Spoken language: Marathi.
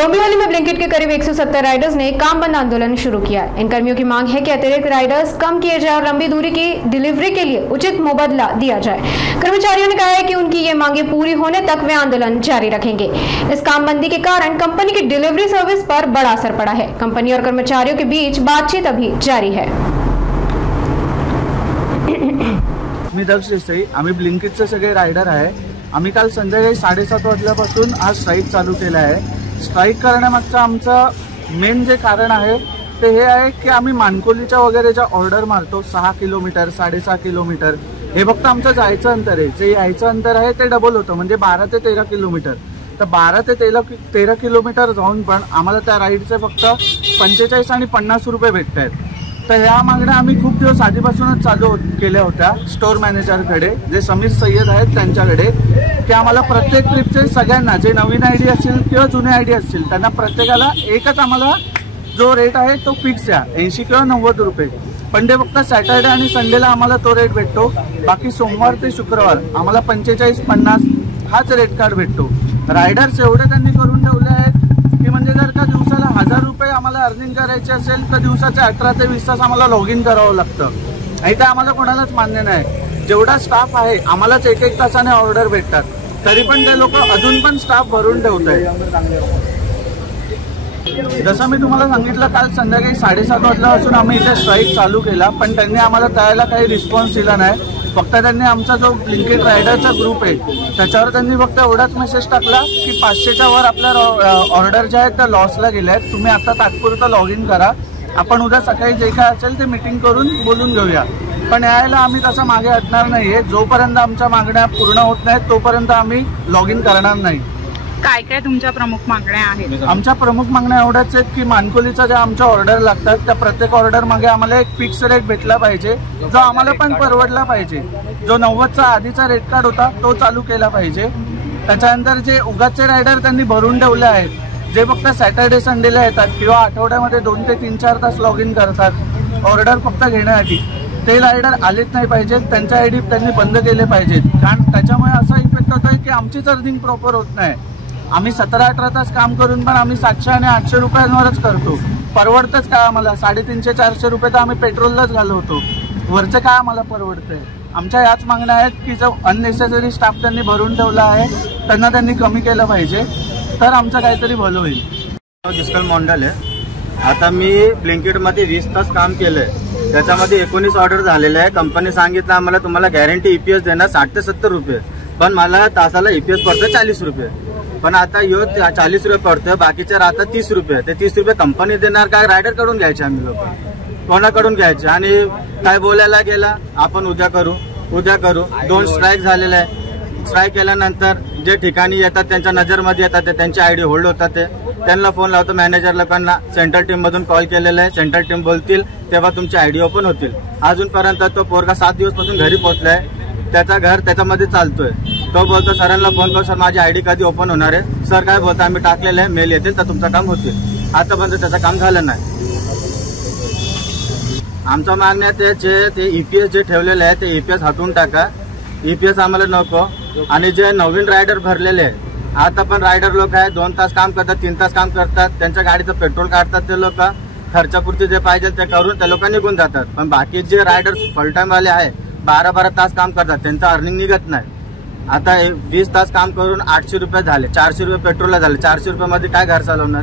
डोंबिवली में ब्लिंकिट के करीब 170 राइडर्स ने काम बंद आंदोलन शुरू किया। इन कर्मियों की मांग है कि अतिरिक्त राइडर्स कम किए जाए और लंबी दूरी की डिलीवरी के लिए उचित मुबादला दिया जाए। कर्मचारियों ने कहा है कि उनकी ये मांगे पूरी होने तक वे आंदोलन जारी रखेंगे। इस कामबंदी के कारण कंपनी की डिलीवरी सर्विस पर बड़ा असर पड़ा है। कंपनी और कर्मचारियों के बीच बातचीत अभी जारी है। मी दक्ष देसाई, आम्ही ब्लिंकिटचे सगळे रायडर आहे। आम्ही काल संध्याकाळी 7:30 वाजल्यापासून आज स्ट्राईक चालू केला आहे। स्ट्राईक करण्यामागचं आमचं मेन जे कारण आहे ते हे आहे की आम्ही मानकोलीच्या वगैरे ज्या ऑर्डर मारतो 6 किलोमीटर 6.5 किलोमीटर, हे फक्त आमचं जायचं अंतर आहे। जे यायचं अंतर आहे ते डबल होतं, म्हणजे 12 ते 13 किलोमीटर। तर 12 ते 13 किलोमीटर जाऊन पण आम्हाला त्या राईडचे फक्त 45 आणि 50 रुपये भेटत आहेत। तर ह्या मागण्या आम्ही खूप दिवस आधीपासूनच चालू केल्या होत्या स्टोर मॅनेजरकडे, जे समीर सय्यद आहेत त्यांच्याकडे, की आम्हाला प्रत्येक ट्रिपचे सगळ्यांना जे नवीन आयडी असतील किंवा जुने आयडी असतील त्यांना प्रत्येकाला एकच आम्हाला जो रेट आहे तो फिक्स आहे 80 किंवा 90 रुपये। पण ते फक्त सॅटर्डे आणि संडेला आम्हाला तो रेट भेटतो। बाकी सोमवार ते शुक्रवार आम्हाला 45-50 हाच रेट कार्ड भेटतो। रायडर्स एवढे त्यांनी करून ठेवले आहेत की म्हणजे जर का दिवसाला 1000 रुपये आम्हाला अर्निंग करायचे असेल तर दिवसाचे 18 ते 20 तास आम्हाला लॉग इन करावं लागतं। आणि ते आम्हाला कोणालाच मान्य नाही। जेवढा स्टाफ आहे आम्हालाच 1-1 तासाने ऑर्डर भेटतात, तरी पण ते लोक अजून पण स्टाफ भरून ठेवत आहेत। जसं मी तुम्हाला सांगितलं, काल संध्याकाळी 7:30 वाजल्यापासून आम्ही इथे स्ट्राईक चालू केला, पण त्यांनी आम्हाला त्याला काही रिस्पॉन्स दिला नाही। फक्त त्यांनी आमचा जो ब्लिंकिट रायडरचा ग्रुप आहे त्याच्यावर त्यांनी फक्त एवढाच मेसेज टाकला की 500च्या वर आपल्या ऑर्डर ज्या आहेत त्या लॉसला गेल्या आहेत, तुम्ही आता तात्पुरतं लॉग इन करा, आपण उद्या सकाळी जे काय असेल ते मीटिंग करून बोलून घेऊया। पण यायला आम्ही तसं मागे हटणार नाहीये। जोपर्यंत आमच्या मागण्या पूर्ण होत नाहीत तोपर्यंत आम्ही लॉग इन करणार नाही। काय काय तुमच्या प्रमुख मागण्या आहेत? आमच्या प्रमुख मागण्या एवढ्याच आहेत की मानकोलीच्या ज्या आमच्या ऑर्डर लागतात त्या प्रत्येक ऑर्डर मागे आम्हाला एक फिक्स रेट भेटला पाहिजे, जो आम्हाला पण परवडला पाहिजे। जो 90चा आधीचा रेट कार्ड होता तो चालू केला पाहिजे। त्याच्यानंतर जे उगाचचे रायडर त्यांनी भरून ठेवले आहेत, जे फक्त सॅटर्डे संडेला येतात किंवा आठवड्यामध्ये 2 ते 3-4 तास लॉग इन करतात ऑर्डर फक्त घेण्यासाठी, ते रायडर आलेच नाही पाहिजेत। त्यांच्या आयडी त्यांनी बंद केले पाहिजेत, कारण त्याच्यामुळे असा इफेक्ट होतोय की आमचीच अर्निंग प्रॉपर होत नाही। आम्ही 17-18 तास काम करून पण आम्ही 700 आणि 800 रुपयांवरच करतो। परवडतच काय आम्हाला? 350-400 रुपये तर आम्ही पेट्रोललाच घालवतो, वरचं काय आम्हाला परवडतंय? आमच्या याच मागण्या आहेत की जो अननेसेसरी स्टाफ त्यांनी भरून ठेवला आहे त्यांना त्यांनी कमी केलं पाहिजे, तर आमचं काहीतरी भलं होईल। डिस्कल मॉन्डल आहे। आता मी ब्लिंकिटमध्ये 20 तास काम केलंय, त्याच्यामध्ये 19 ऑर्डर झालेले आहे। कंपनी सांगितलं आम्हाला तुम्हाला गॅरंटी EPS देणार 60 ते 70 रुपये, पण मला तासाला EPS पडतं 40 रुपये। पण आता यो 40 रुपये पडतं, बाकीचे राहतात 30 रुपये। ते 30 रुपये कंपनी देणार काय रायडर कडून घ्यायचे? आम्ही लोक कोणाकडून घ्यायचे? आणि काय बोलायला गेला आपण उद्या करू 2 स्ट्राईक झालेले आहे। स्ट्राईक केल्यानंतर जे ठिकाणी येतात त्यांच्या नजरमध्ये येतात ते त्यांची आयडी होल्ड होतात, ते त्यांना फोन लावतो मॅनेजर लोकांना। सेंट्रल टीम मधून कॉल केलेला आहे, सेंट्रल टीम बोलतील तेव्हा तुमची आयडी ओपन होतील। अजूनपर्यंत तो पोरगा 7 दिवसपासून घरी पोहोचलाय, त्याचा घर त्याच्यामध्ये चालतोय। तो बोलतो सरांना फोन करू, सर माझी आयडी कधी ओपन होणार आहे? सर काय बोलतो आम्ही टाकलेलं आहे, मेल येतील तर तुमचं काम होतील। आतापर्यंत त्याचं काम झालं नाही। आमच्या मागण्यात ते EPS जे ठेवलेले आहे ते EPS हटवून टाका, EPS आम्हाला नको। आणि जे नवीन रायडर भरलेले आहे, आता पण रायडर लोक आहे 2 तास काम करतात 3 तास काम करतात, त्यांच्या गाडीचं पेट्रोल काढतात, ते लोक खर्चापुरती जे पाहिजे ते करून ते लोक निघून जातात। पण बाकी जे रायडर्स फुल टाइम वाले आहे 12-12 तास काम करतात, त्यांचं अर्निंग निघत नाही। आता 20 तास काम करून 800 रुपये झाले, 400 रुपये पेट्रोलला झाले, 400 रुपयामध्ये काय घर चालवणार?